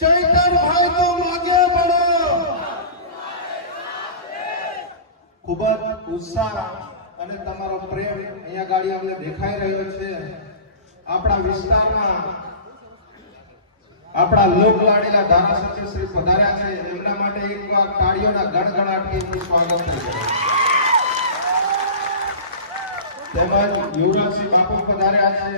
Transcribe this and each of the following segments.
ચૈતરભાઈ તો માગે પડો. ખૂબ જ ઉત્સાહ અને તમારો પ્રેમ અહીંયા ગાડી અમને દેખાઈ રહ્યો છે. આપણા વિસ્તારમાં આપણા લોકલાડીલા ધારાસભ્ય શ્રી પધાર્યા છે. એમના માટે એકવાર તાળીઓના ગણગણાટથી હું સ્વાગત કરું છું. તેમજ યુવરાજસિંહ બાપુ પધાર્યા છે.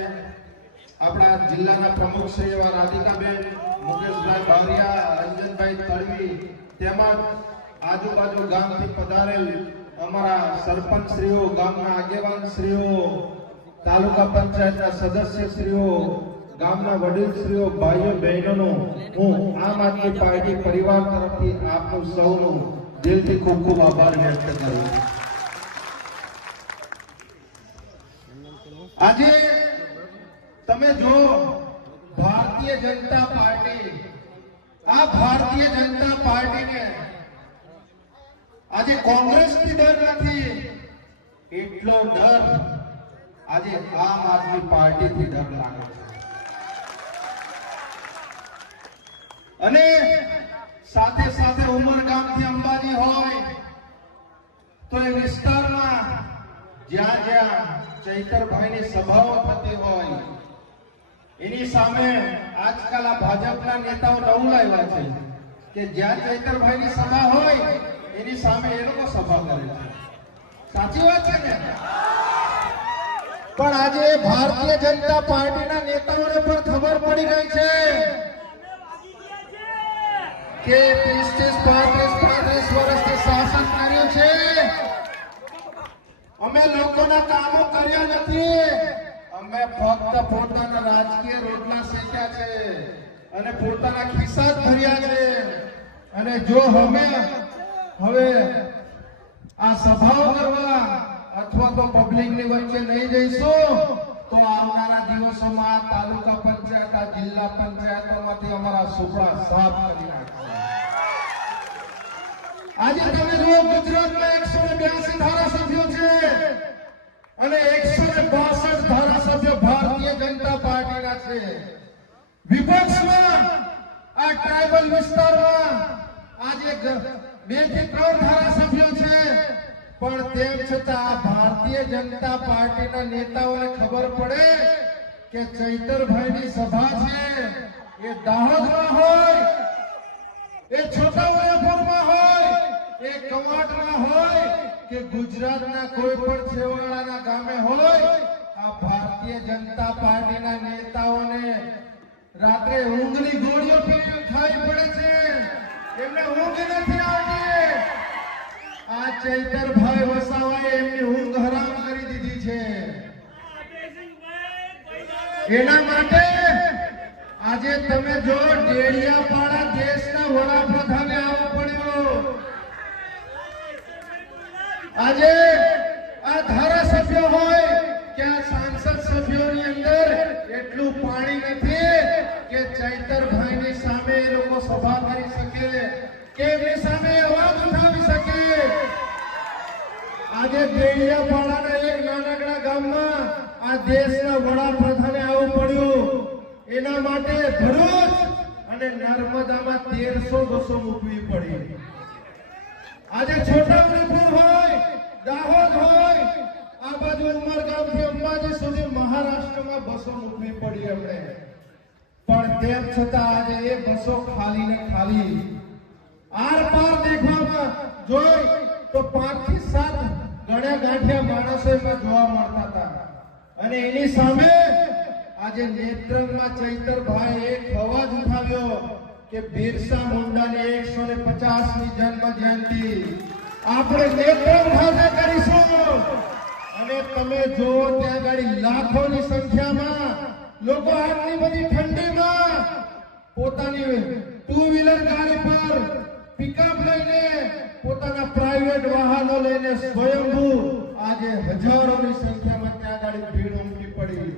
આપણા જિલ્લાના પ્રમુખ શ્રી એવા રાધિકાબેન, મુકેશભાઈ બારિયા, રંજનભાઈ તળવી તેમજ આજુબાજુ ગામથી પધારેલ અમારા સરપંચ શ્રીઓ, ગામના આગેવાન શ્રીઓ, તાલુકા પંચાયતના સદસ્ય શ્રીઓ, ગામના વડીલ શ્રીઓ, ભાઈઓ બહેનોનો હું આમ આદમી પાર્ટી પરિવાર તરફથી આપનું સૌનો દિલથી ખૂબ ખૂબ આભાર વ્યક્ત કરું છું. આજે તમે જો ભારતીય જનતા પાર્ટી, આ ભારતીય જનતા પાર્ટીને આજે કોંગ્રેસથી ડર નથી, એટલો ડર આજે આમ આદમી પાર્ટીથી ડર લાગે છે. અને સાથે સાથે ઉમરગામથી અંબાજી હોય તો એ વિસ્તારમાં જ્યાં જ્યાં ચૈતરભાઈની સભાઓ થતી હોય એની સામે આજકાલ આ ભાજપના નેતાઓ નવું લાવ્યા છે કે જ્યાં ચૈતરભાઈની સભા હોય એની સામે એ લોકો સભા કરે છે. સાચી વાત છે ને? પણ આજે ભારતીય જનતા પાર્ટીના નેતાઓને પણ ખબર પડી ગઈ છે કે 30-35 વર્ષથી શાસન કર્યું છે, અમે લોકોના કામો કર્યા નથી, અમે ફક્ત પોતાના રાજકીય રોટલા શેક્યા છે અને પોતાના ખિસ્સા જ ભર્યા છે. અને જો અમે હવે આ સભાઓ કરવા અથવા તો પબ્લિકની વચ્ચે નહીં જઈશું તો આવનારા દિવસોમાં તાલુકા પંચાયત, જિલ્લા પંચાયતોમાંથી અમારા સુપડા સાફ કરી નાખશે. આજે તમે જુઓ ગુજરાતમાં 182 ધારાસભ્યો છે અને 162 ધારાસભ્યો ભારતીય જનતા પાર્ટીના છે. વિપક્ષમાં આ ટ્રાઇબલ વિસ્તારમાં આજે 2 થી 3 ધારાસભ્યો છે. પણ તેમ છતાં આ ભારતીય જનતા પાર્ટીના નેતાઓને ખબર પડે કે ચૈતરભાઈની સભા છે એ દાહોદમાં હોય, એ છોટાઉદેપુરમાં હોય, એ કવાંટમાં હોય કે ગુજરાતના કોઈ પણ છેવાડાના ગામે હોય, આ ભારતીય જનતા પાર્ટીના નેતાઓને રાત્રે ઊંઘની ગોળીઓ ખાવી પડે છે, એમને ઊંઘ નથી આવતી. આ ચૈતરભાઈ વસાવાએ એમની ઊંઘ હરામ કરી દીધી છે. એના માટે આજે તમે જો ડેડિયાપાડા દેશના વડાપ્રધાને આવવું પડ્યું. આજે આ ધારાસભ્ય હોય કે આ સાંસદ સભ્યોની અંદર એટલું પાણી નથી કે ચૈતરભાઈની સામે એ લોકો સભા કરી શકે, કે એમની સામે અવાજ ઉઠાવી શકે. આજે ડેડિયાપાડાના એક નાનકડા ગામમાં આ દેશના વડાપ્રધાને આવવું પડ્યું. એના માટે ભરૂચ અને નર્મદામાં 1300 બસો મૂકવી પડી. આજે છોટાઉદેપુર હોય, દાહોદ હોય, આ બાજુ ઉમરગામથી અંબાજી સુધી મહારાષ્ટ્રમાં બસો મૂકવી પડી એમને. પણ તેમ છતાં આજે એ બસો ખાલી ને ખાલી આર પાર દેખવામાં જોઈ તો 5 થી 7 ગણ્યા ગાંઠિયા માણસો એમાં જોવા મળતા હતા. અને એની સામે આજે નેત્રંગમાં ચૈતરભાઈ એક અવાજ ઉઠાવ્યો કે બિરસા મુંડાની 150મી જન્મ જયંતિ આપણે નેત્રંગ ખાતે કરીશું. અને તમે જો ત્યાં ગાડી લાખોની સંખ્યામાં લોકો આટલી બધી ઠંડીમાં પોતાની 2 વ્હીલર ગાડી પર પિકઅપ લઈને, પોતાના પ્રાઇવેટ વાહનો લઈને સ્વયંભૂ આજે હજારોની સંખ્યામાં ત્યાં ગાડી ભીડ ઉમટી પડી.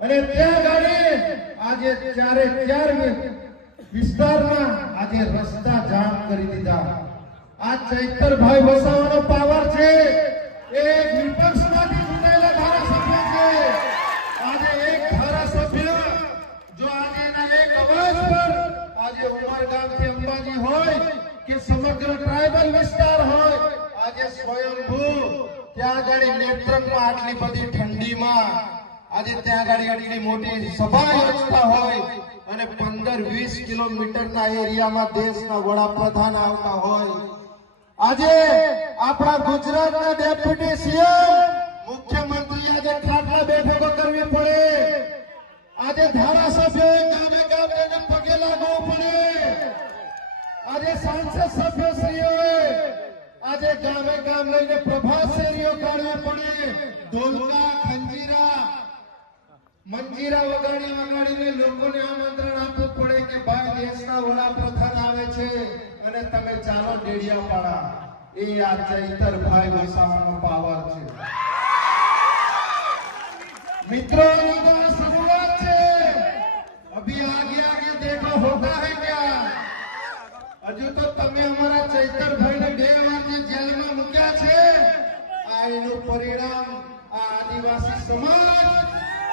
અને ત્યાં ગાડી આજે ચારે વિસ્તારમાં આજે રસ્તા જામ કરી દીધા. આ ચૈતરભાઈ વસાવાનો પાવર છે. એ વિપક્ષમાંથી ચૂંટાયેલા ધારાસભ્ય છે. આજે એક ધારાસભ્ય જો આજે એના એક અવાજ પર આજે કે સમગ્ર ટ્રાઇબલ વિસ્તાર હોય આજે સ્વયંભૂ ત્યાં આગળ નેત્રંગમાં આટલી બધી ઠંડીમાં આજે ત્યાં આગળ આટલી મોટી સભા યોજતા હોય અને 15-20 કિલોમીટરના એરિયામાં દેશના વડાપ્રધાન આવતા હોય આજે આપણા ગુજરાતના ડેપ્યુટી સીએમ મુખ્યમંત્રી આજે ખાટલા બેઠકો કરવી પડે આજે ધારાસભ્યોએ ગામે ગામે એને પગે લાગવું પડે આજે સાંસદ સભ્યશ્રીઓએ આજે ગામે ગામ લઈને પ્રભાત ફેરીઓ કાઢવી પડે ઢોલકા ખંજીરા મંજીરા વગાડીને લોકોને આમંત્રણ આપવું પડે કે ભાઈ દેશના વડાપ્રધાન આવે છે અને તમે ચાલો ડેડિયાપાડા એ આ ચૈતરભાઈ વસાવાનો પાવર છે मित्रों शुरुआत से अभी आगे आगे देखो होगा है क्या हजू तो तमे हमारा चैतर भाई ने 2 વાર जेल में मुक्या छे आ एनु परिणाम आ आदिवासी समाज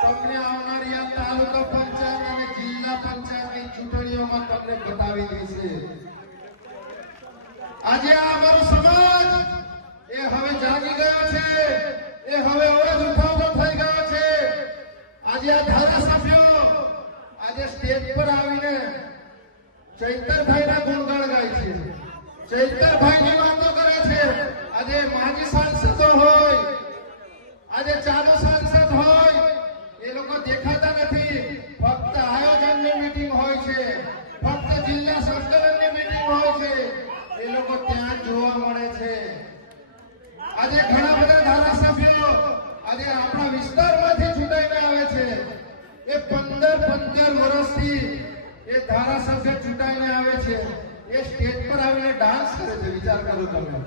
तमने आवनारी आ तालुका पंचायत અને જિલ્લા પંચાયતની ચૂંટણીઓમાં તમને બતાવી દેશે આજે આ અમારો સમાજ એ હવે જાગી ગયો છે એ હવે અવાજ ઉઠાવતો થઈ ગયો છે આજે આ ધારાસભ્યો આજે સ્ટેજ પર આવીને ચૈતરભાઈના ગુણગાન ગાય છે ચૈતરભાઈની વાતો કરે છે આજે માજી સાંસદો હોય આજે ચાલુ સાંસદ હોય એ લોકો દેખાતા નથી ફક્ત આયોજનની મીટિંગ હોય છે ફક્ત જિલ્લા સંકલનની મીટિંગ હોય છે એ લોકો ત્યાં જોવા મળે છે આજે ઘણા બધા ધારાસભ્યો આજે આપણા વિસ્તારમાંથી ચૂંટાઈને આવે છે એ 15 વર્ષથી એ ધારાસભ્ય ચૂંટાઈને આવે છે એ સ્ટેજ પર આવીને ડાન્સ કરે છે વિચાર કરો તમે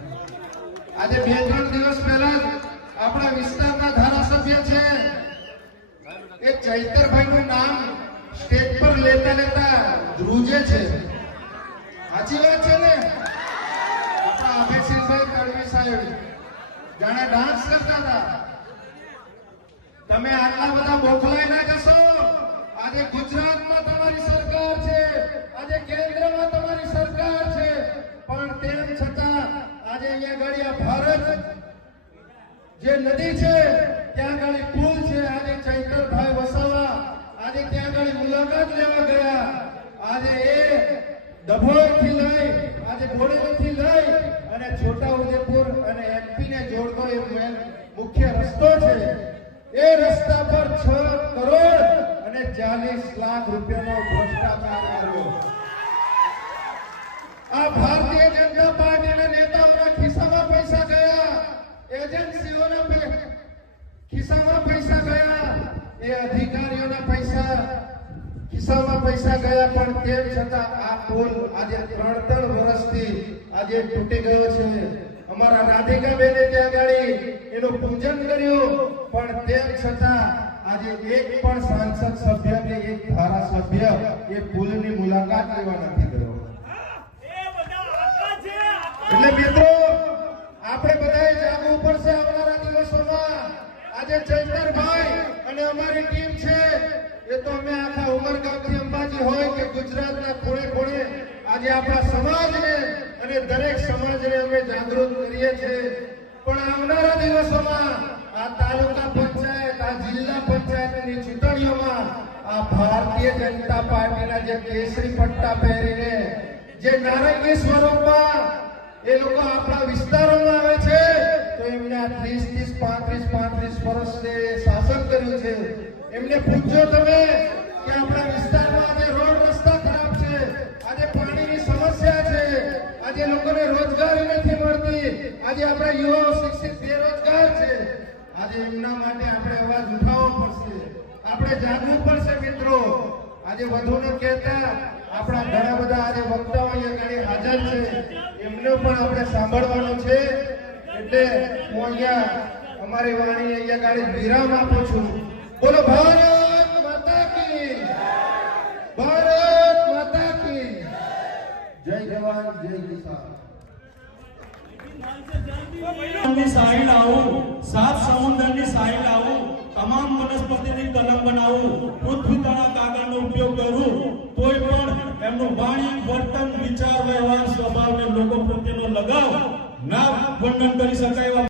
આજે 2-3 દિવસ પહેલા આપણા વિસ્તારના ધારાસભ્ય છે એ ચૈતરભાઈનું નામ સ્ટેજ પર લેતા લેતા ધ્રુજે છે સાચી વાત છે ને આપણા અભયસિંહભાઈ તડવી સાહેબ જાણે ડાન્સ કરતા હતા તમે આટલા બધા બોખલાઈ ના જશો આજે ગુજરાતમાં તમારી સરકાર છે આજે કેન્દ્રમાં તમારી સરકાર છે પણ તેમ છતાં આજે અહીંયા ગાડી ભારત જે નદી છે ત્યાં ગાડી પુલ છે આજે ચૈતરભાઈ વસાવા આજે ત્યાં ગાડી મુલાકાત લેવા ગયા આજે એ ડભોઈથી લઈ આજે બોડેલીથી લઈ અને છોટાઉદેપુર અને એમપી ને જોડતો એ મુખ્ય રસ્તો છે એ રસ્તા પર 6 કરોડ અને 40 લાખ રૂપિયાનો ભ્રષ્ટાચાર કર્યો આ ભારતીય જનતા પાર્ટીના નેતાઓના ખિસ્સામાં પૈસા ગયા એજન્સીઓના ખિસ્સામાં પૈસા ગયા એ અધિકારીઓના ખિસ્સામાં પૈસા ગયા પણ તેમ છતાં આ પુલ આજે 3 વર્ષથી આજે તૂટી ગયો છે અમારા રાધિકાબેને ત્યાં ગાડી એનું પૂજન કર્યું પણ તેમ છતાં આજે એક પણ સાંસદ સભ્ય કે એક ધારાસભ્ય એ પુલની મુલાકાત લેવા નથી ગયો એટલે મિત્રો આપણે બધાએ જાગવું પડશે આવનારા દિવસોમાં આજે ચૈતરભાઈ અને અમારી ટીમ છે એ તો અમે આખા ઉમરગામથી અંબાજી હોય કે ગુજરાતના ખૂણે ખૂણે આજે આપણા સમાજને અને દરેક સમાજને અમે જાગૃત કરીએ છીએ પણ આવનારા દિવસોમાં આ તાલુકા પંચાયત આ જિલ્લા પંચાયતની ચૂંટણીઓમાં આ ભારતીય જનતા પાર્ટીના જે કેસરી પટ્ટા પહેરીને જે નારંગી સ્વરૂપમાં એ લોકો આપણા વિસ્તારોમાં આવે છે તો એમને 30-35 વર્ષથી શાસન કર્યું છે એમને પૂછજો તમે કે આપણા વિસ્તારમાં આજે રોડ રસ્તા ખરાબ છે આજે પાણીની સમસ્યા છે આજે લોકોને રોજગારી નથી મળતી આજે આપણા યુવાઓ શિક્ષિત બેરોજગાર છે આજે એમના માટે આપણે અવાજ ઉઠાવવો પડશે આપણે જાગવું પડશે મિત્રો આજે વધુ ન કહેતા આપણા ઘણા બધા આજે વક્તાઓ અહીંયા હાજર છે એમને પણ આપણે સાંભળવાનું છે એટલે હું અહીંયા અમારી વાણી અહીંયા ગાડી વિરામ આપું છું બોલો ભારત માતા કી જય જવાન જય કિસાન साहिल आऊं 7 समुद्रनी साहिल आऊं तमाम वनस्पतिनी कलम बनाऊं पृथ्वी तळा कागळનો ઉપયોગ કરું તોય પણ એમનું વાણી વર્તન વિચાર વ્યવહાર સ્વભાવને લોકો પ્રત્યેનો લગાવ ના વર્ણન કરી શકાય એવા